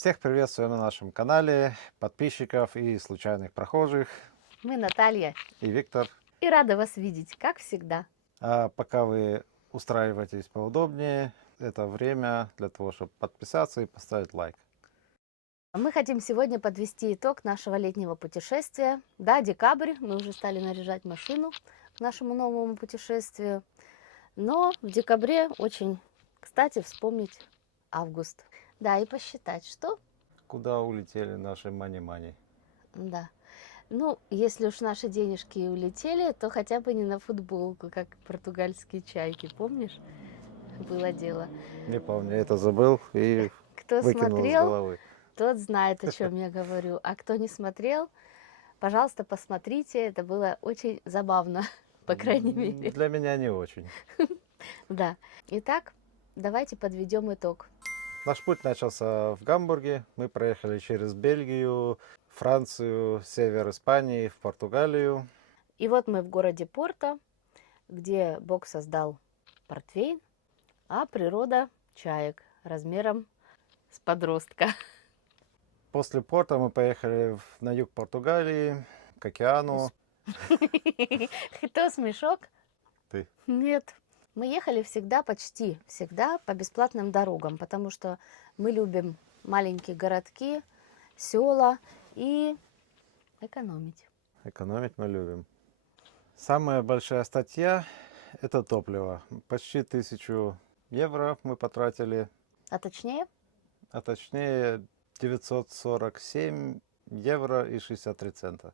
Всех приветствую на нашем канале, подписчиков и случайных прохожих. Мы Наталья И Виктор. и рада вас видеть, как всегда. А пока вы устраиваетесь поудобнее, это время для того, чтобы подписаться и поставить лайк. Мы хотим сегодня подвести итог нашего летнего путешествия. Да, декабрь, мы уже стали наряжать машину к нашему новому путешествию. Но в декабре очень кстати вспомнить август. Да, и посчитать, что? Куда улетели наши мани-мани? Да. Ну, если уж наши денежки и улетели, то хотя бы не на футболку, как португальские чайки, помнишь? Было дело. Не помню, я это забыл и Кто выкинул из смотрел, головы. тот знает, о чем я говорю. А кто не смотрел, пожалуйста, посмотрите. Это было очень забавно, по крайней мере. Для меня не очень. Да. Итак, давайте подведем итог. Наш путь начался в Гамбурге. Мы проехали через Бельгию, Францию, север Испании, в Португалию. И вот мы в городе Порто, где Бог создал портвейн, а природа чаек размером с подростка. После порта мы поехали на юг Португалии, к океану. Кто смешок? Ты. Нет. Мы ехали всегда, почти всегда по бесплатным дорогам, потому что мы любим маленькие городки, села и экономить. Экономить мы любим. Самая большая статья – это топливо. Почти 1000 евро мы потратили, А точнее, а точнее 947 евро и 63 цента.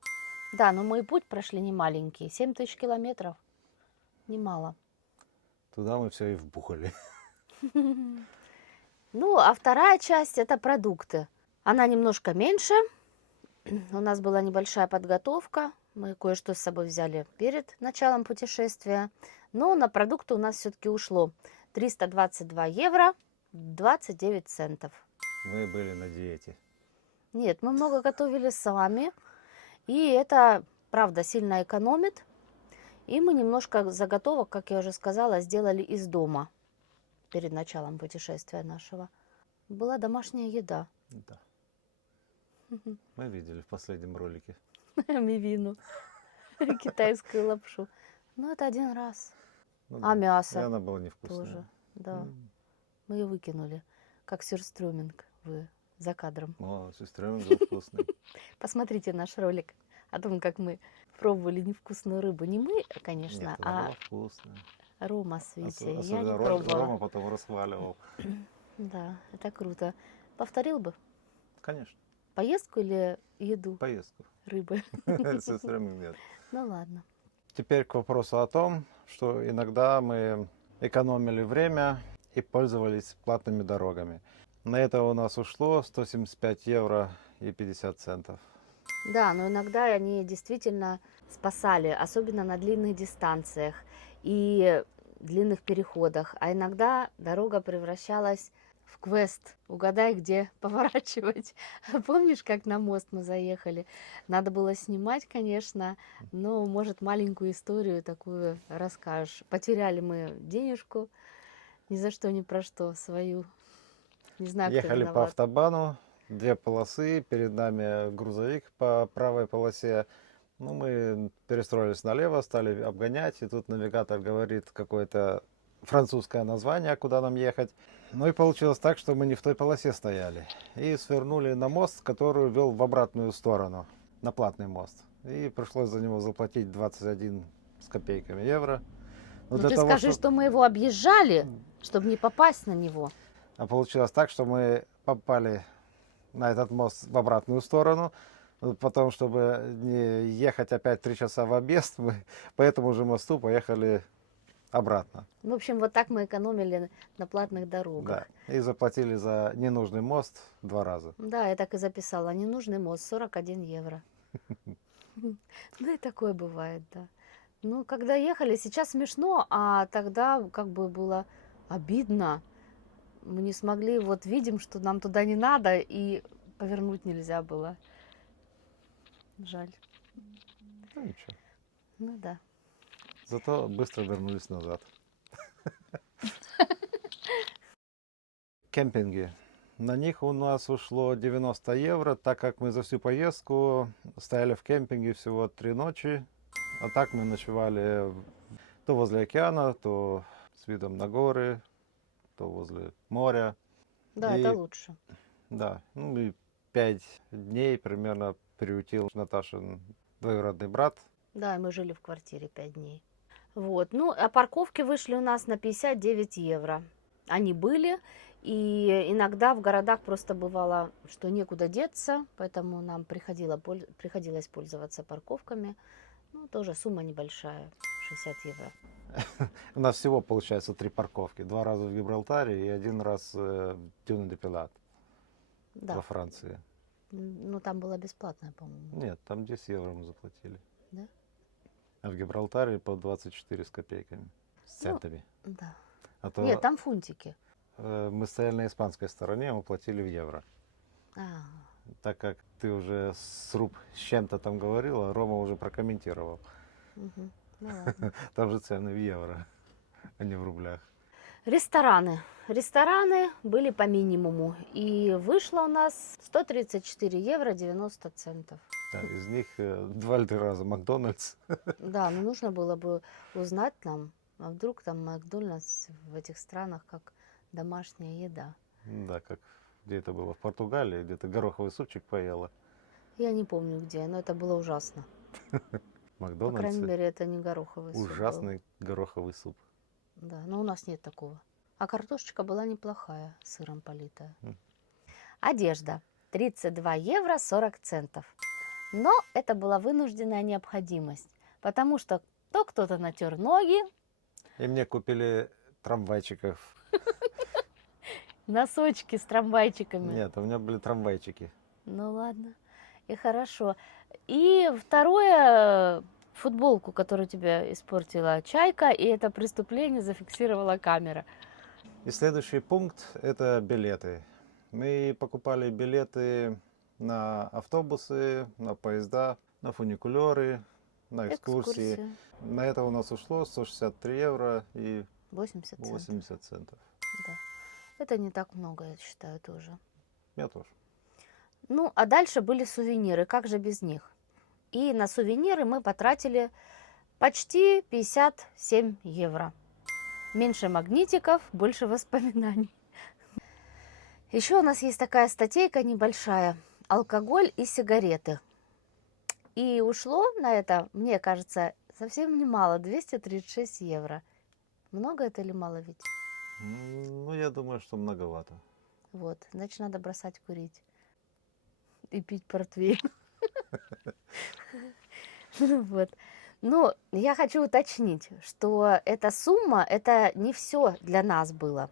да, но мы и путь прошли не маленький, 7000 километров, немало. Туда мы все и вбухали. Ну, а вторая часть – это продукты. Она немножко меньше, у нас была небольшая подготовка, мы кое-что с собой взяли перед началом путешествия, но на продукты у нас все-таки ушло 322 евро 29 центов. Мы были на диете. Нет, мы много готовили сами, и это, правда, сильно экономит. И мы немножко заготовок, как я уже сказала, сделали из дома перед началом путешествия нашего. Была домашняя еда. Да. Мы видели в последнем ролике. Мивину, китайскую лапшу. Ну, это один раз. Ну А да. И мясо она была невкусная. тоже, да. Мы ее выкинули, как сюрстрёминг за кадром. О, сестренок был вкусный. Посмотрите наш ролик о том, как мы пробовали невкусную рыбу. Не мы, конечно, Нет, она а была вкусная. Рома с Витей. Я не Особенно пробовала. Рома потом расхваливал. Да, это круто. Повторил бы Конечно, поездку или еду поездку. рыбы? Сестренок нет. Ну ладно. Теперь к вопросу о том, что иногда мы экономили время и пользовались платными дорогами. На это у нас ушло 175 евро и 50 центов. Да, но иногда они действительно спасали, особенно на длинных дистанциях и длинных переходах. А иногда дорога превращалась в квест. Угадай, где поворачивать. Помнишь, как на мост мы заехали? Надо было снимать, конечно, но, может, маленькую историю такую расскажешь. Потеряли мы денежку, ни за что, ни про что свою. Не знаю, кто Ехали по виноват. автобану, 2 полосы, перед нами грузовик по правой полосе. Ну, мы перестроились налево, стали обгонять, и тут навигатор говорит какое-то французское название, куда нам ехать. Ну и получилось так, что мы не в той полосе стояли. И свернули на мост, который вел в обратную сторону, на платный мост. И пришлось за него заплатить 21 с копейками евро. Но Ну для ты того, скажи, что мы его объезжали, чтобы не попасть на него. А получилось так, что мы попали на этот мост в обратную сторону. Потом, чтобы не ехать опять 3 часа в объезд, мы по этому же мосту поехали обратно. В общем, вот так мы экономили на платных дорогах. Да. И заплатили за ненужный мост 2 раза. Да, я так и записала. Ненужный мост 41 евро. Ну и такое бывает, да. Ну, когда ехали, сейчас смешно, а тогда как бы было обидно. Мы не смогли, вот видим, что нам туда не надо, и повернуть нельзя было. Жаль. Ну ничего. Ну да. Зато быстро вернулись назад. Кемпинги. На них у нас ушло 90 евро, так как мы за всю поездку стояли в кемпинге всего 3 ночи. А так мы ночевали то возле океана, то с видом на горы, то возле моря. Да, это И лучше. да, ну и 5 дней примерно приютил Наташин двоюродный брат. Да, и мы жили в квартире 5 дней. Вот. Ну, а парковки вышли у нас на 59 евро. Они были, и иногда в городах просто бывало, что некуда деться, поэтому нам приходилось пользоваться парковками. Ну, тоже сумма небольшая, 60 евро. У нас всего получается 3 парковки. 2 раза в Гибралтаре и 1 раз в Дюне-де-Пилат Да, во Франции. ну там было бесплатное, по-моему. Нет, там 10 евро мы заплатили. Да? А в Гибралтаре по 24 с копейками. С Ну, центами. да. А то Нет, там фунтики. мы стояли на испанской стороне, мы платили в евро. А, Так как ты уже с чем-то там говорила, Рома уже прокомментировал. мгм. Ну ладно. Там же цены в евро, а не в рублях. Рестораны. Рестораны были по минимуму. И вышло у нас 134 евро 90 центов. Да, из них 2 или 3 раза Макдональдс. Да, но нужно было бы узнать нам, а вдруг там Макдональдс в этих странах как домашняя еда. Да, как где это было, в Португалии, где ты гороховый супчик поела. Я не помню где, но это было ужасно. В По крайней Макдональдсе мере, это не гороховый суп был. ужасный гороховый суп. Да, но у нас нет такого. А картошечка была неплохая, сыром политая. М. Одежда. 32 евро 40 центов. Но это была вынужденная необходимость, потому что то кто-то натер ноги, И мне купили трамвайчиков. носочки с трамвайчиками. Нет, у меня были трамвайчики. Ну ладно, и хорошо. И второе, футболку, которую тебе испортила чайка, и это преступление зафиксировала камера. И следующий пункт – это билеты. Мы покупали билеты на автобусы, на поезда, на фуникулеры, на экскурсии. Экскурсия. На это у нас ушло 163 евро и 80 центов. 80 центов. Да. Это не так много, я считаю, тоже. Я тоже. Ну, а дальше были сувениры, как же без них? И на сувениры мы потратили почти 57 евро. Меньше магнитиков, больше воспоминаний. Еще у нас есть такая статейка небольшая. Алкоголь и сигареты. И ушло на это, мне кажется, совсем немало, 236 евро. Много это или мало ведь? Ну, я думаю, что многовато. Вот, значит, надо бросать курить и пить портвейн. Вот. Ну, я хочу уточнить, что эта сумма, это не все для нас было,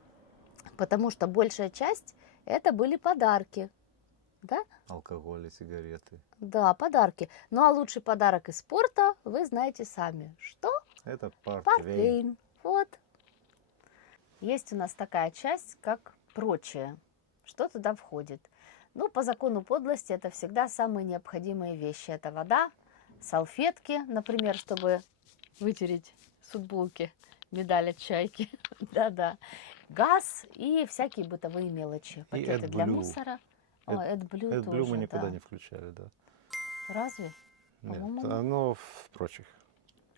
потому что большая часть это были подарки, да? Алкоголь и сигареты. Да, подарки. Ну, а лучший подарок из спорта вы знаете сами. Что? Это портвейн. Портвейн. Вот. Есть у нас такая часть, как прочее. Что туда входит? Ну, по закону подлости это всегда самые необходимые вещи. Это вода, салфетки, например, чтобы вытереть с футболки медаль от чайки. Да-да. Газ и всякие бытовые мелочи. Пакеты для AdBlue. мусора. О, AdBlue AdBlue тоже, мы никуда да. не включали, да. Разве? Нет, По-моему, оно в прочих.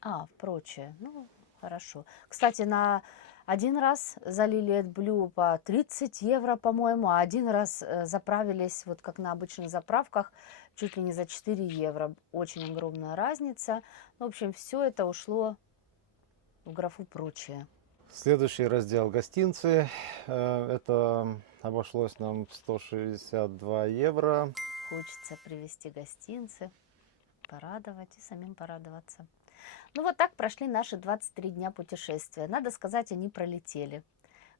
А, в прочее. Ну, хорошо. Кстати, на один раз залили AdBlue по 30 евро, по-моему, а один раз заправились, вот как на обычных заправках, чуть ли не за 4 евро. Очень огромная разница. В общем, все это ушло в графу «прочее». Следующий раздел гостинцы. Это обошлось нам в 162 евро. Хочется привезти гостинцы, порадовать и самим порадоваться. Ну вот так прошли наши 23 дня путешествия. Надо сказать, они пролетели.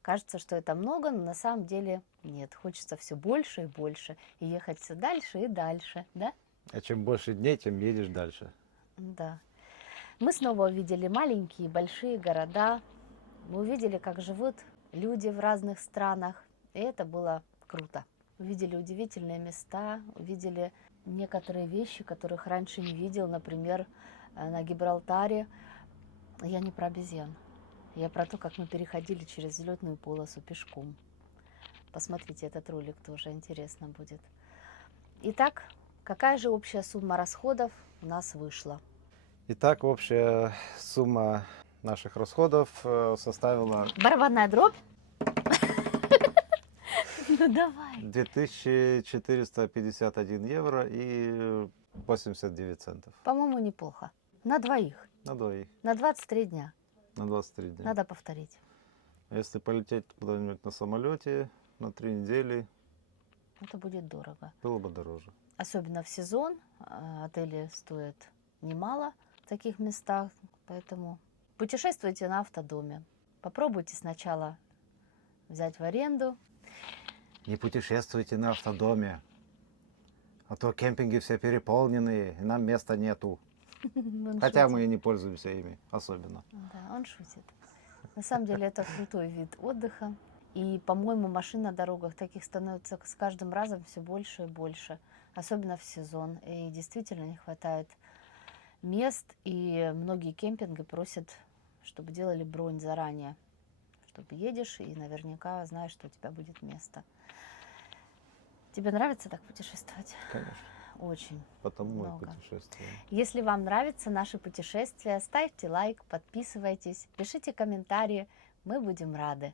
Кажется, что это много, но на самом деле нет. Хочется все больше и больше. И ехать все дальше и дальше, да? А чем больше дней, тем едешь дальше. Да. Мы снова увидели маленькие и большие города. Мы увидели, как живут люди в разных странах. И это было круто. Увидели удивительные места, увидели некоторые вещи, которых раньше не видел. Например, на Гибралтаре. Я не про обезьян. Я про то, как мы переходили через взлетную полосу пешком. Посмотрите этот ролик, тоже интересно будет. Итак, какая же общая сумма расходов у нас вышла? Итак, общая сумма наших расходов составила Барабанная дробь? Ну давай. 2451 евро и 89 центов. По-моему, неплохо. На двоих. На двоих, На 23 дня. на 23 дня. Надо повторить. Если полететь куда-нибудь на самолете на 3 недели, Это будет дорого. было бы дороже. Особенно в сезон. Отели стоят немало в таких местах. Поэтому путешествуйте на автодоме. Попробуйте сначала взять в аренду. Не путешествуйте на автодоме, а то кемпинги все переполненные, и нам места нету. Он Хотя шутит. мы и не пользуемся ими особенно. Да, он шутит. На самом деле это крутой вид отдыха. И, по-моему, машин на дорогах таких становится с каждым разом все больше и больше. Особенно в сезон. И действительно не хватает мест. И многие кемпинги просят, чтобы делали бронь заранее. Чтобы едешь и наверняка знаешь, что у тебя будет место. Тебе нравится так путешествовать? Конечно. Очень. Потому и Много. путешествуем. Если вам нравятся наши путешествия, ставьте лайк, подписывайтесь, пишите комментарии, мы будем рады.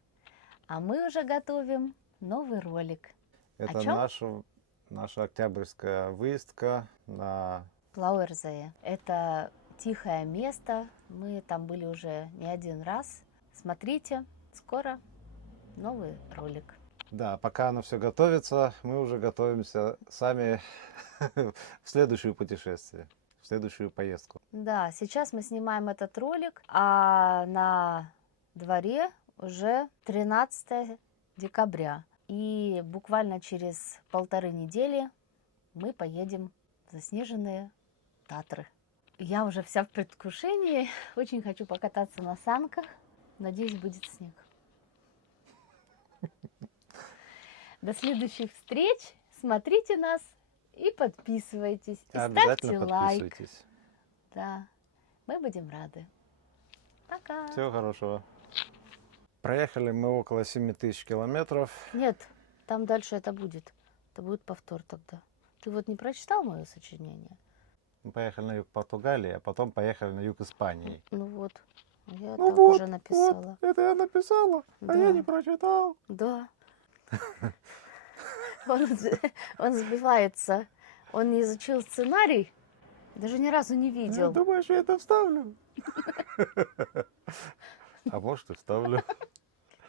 А мы уже готовим новый ролик. Это чём? наша октябрьская выездка на... Плауэрзее. Это тихое место, мы там были уже не один раз. Смотрите, скоро новый ролик. Да, пока оно все готовится, мы уже готовимся сами в следующее путешествие, в следующую поездку. Да, сейчас мы снимаем этот ролик, а на дворе уже 13 декабря. И буквально через 1,5 недели мы поедем в заснеженные Татры. Я уже вся в предвкушении, очень хочу покататься на санках. Надеюсь, будет снег. До следующих встреч, смотрите нас и подписывайтесь. И Обязательно ставьте лайк. подписывайтесь. Да, мы будем рады. Пока. Всего хорошего. Проехали мы около 7000 километров. Нет, там дальше это будет. Это будет повтор тогда. Ты вот не прочитал мое сочинение? Мы поехали на юг Португалии, а потом поехали на юг Испании. Ну вот, я так уже написала. это я написала, а я не прочитал. Да. Он сбивается. Он не изучил сценарий, даже ни разу не видел. Думаешь, я это вставлю? А может и вставлю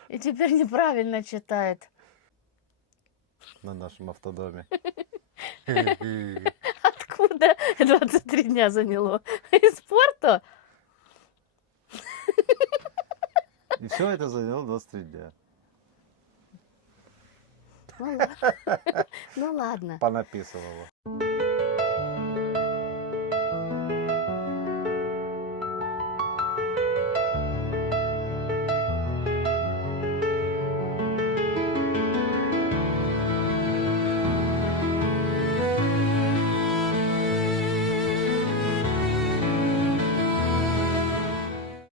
И теперь неправильно читает. на нашем автодоме. Откуда 23 дня заняло? Из Порту? И все это заняло 23 дня. Ну ладно. Понаписывала.